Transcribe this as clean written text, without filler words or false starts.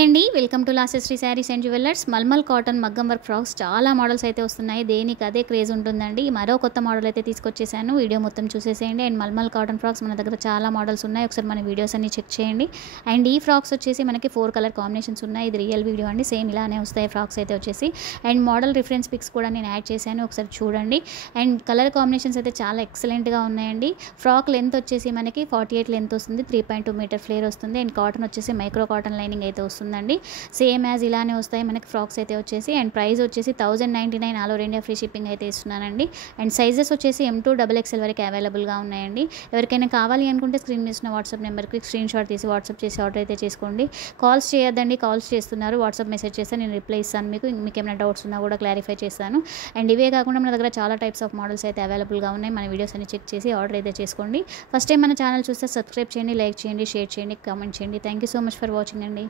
అండి welcome to లాసెస్ట్రీ sarees and jewellers. మల్మల్ కాటన్ మగ్గం వర్క్ ఫ్రాక్స్ చాలా మోడల్స్ అయితే వస్తున్నాయి. దేనికి అదే క్రేజ్ ఉంటుందండి. మరో కొత్త మోడల్ అయితే తీసుకొచ్చేసాను. వీడియో మొత్తం చూసేసేయండి. అండ్ మల్మల్ కాటన్ ఫ్రాక్స్ మన దగ్గర చాలా మోడల్స్ ఉన్నాయి. ఒకసారి మన వీడియోస్ అన్ని చెక్ చేయండి. అండ్ ఈ ఫ్రాక్స్ వచ్చేసి మనకి 4 కలర్ కాంబినేషన్స్ ఉన్నాయి. ఇది రియల్ వీడియో అండి. సేమ్ ఇలానే వస్తాయి ఫ్రాక్స్ అయితే వచ్చేసి. అండ్ మోడల్ రిఫరెన్స్ పిక్స్ కూడా నేను యాడ్ చేశాను, ఒకసారి చూడండి. అండ్ కలర్ కాంబినేషన్స్ అయితే చాలా ఎక్సలెంట్గా ఉన్నాయండి. ఫ్రాక్ లెంత్ వచ్చేసి మనకి 48 లెంత్ వస్తుంది, 3.2 మీటర్ ఫ్లేర్ వస్తుంది. అండ్ కాటన్ వచ్చేసి మైక్రో కాటన్ లైనింగ్ అయితే వస్తుందండి. సేమ్ యాజ్ ఇలానే వస్తాయి మనకి ఫ్రాక్స్ అయితే వచ్చేసి. అండ్ ప్రైస్ వచ్చేసి 1099 all over India free shipping అయితే ఇస్తున్నానండి. అండ్ సైజెస్ వచ్చేసి M2 XXL వరకు అవైలబుల్గా ఉన్నాయండి. ఎవరికైనా కావాలి అనుకుంటే స్క్రీన్ మీద ఉన్న వాట్సాప్ నెంబర్కి స్క్రీన్ షాట్ తీసి వాట్సాప్ చేసి ఆర్డర్ అయితే చేసుకోండి. కాల్స్ చేయొద్దండి, కాల్స్ చేస్తున్నారు. వాట్సాప్ మెసేజ్ చేస్తే నేను రిప్లై ఇస్తాను. మీకు ఏమైనా డౌట్స్ ఉన్నా కూడా క్లారిఫై చేస్తాను. అండ్ ఇవే కాకుండా మన దగ్గర చాలా టైప్స్ ఆఫ్ మోడల్స్ అయితే అవైలబుల్గా ఉన్నాయి. మన వీడియోస్ అన్ని చెక్ చేసి ఆర్డర్ అయితే చేసుకోండి. ఫస్ట్ టైం మన ఛానల్ చూస్తే సబ్స్క్రైబ్ చేయండి, లైక్ చేయండి, షేర్ చేయండి, కామెంట్ చేయండి. Thank you so much for watching అండి.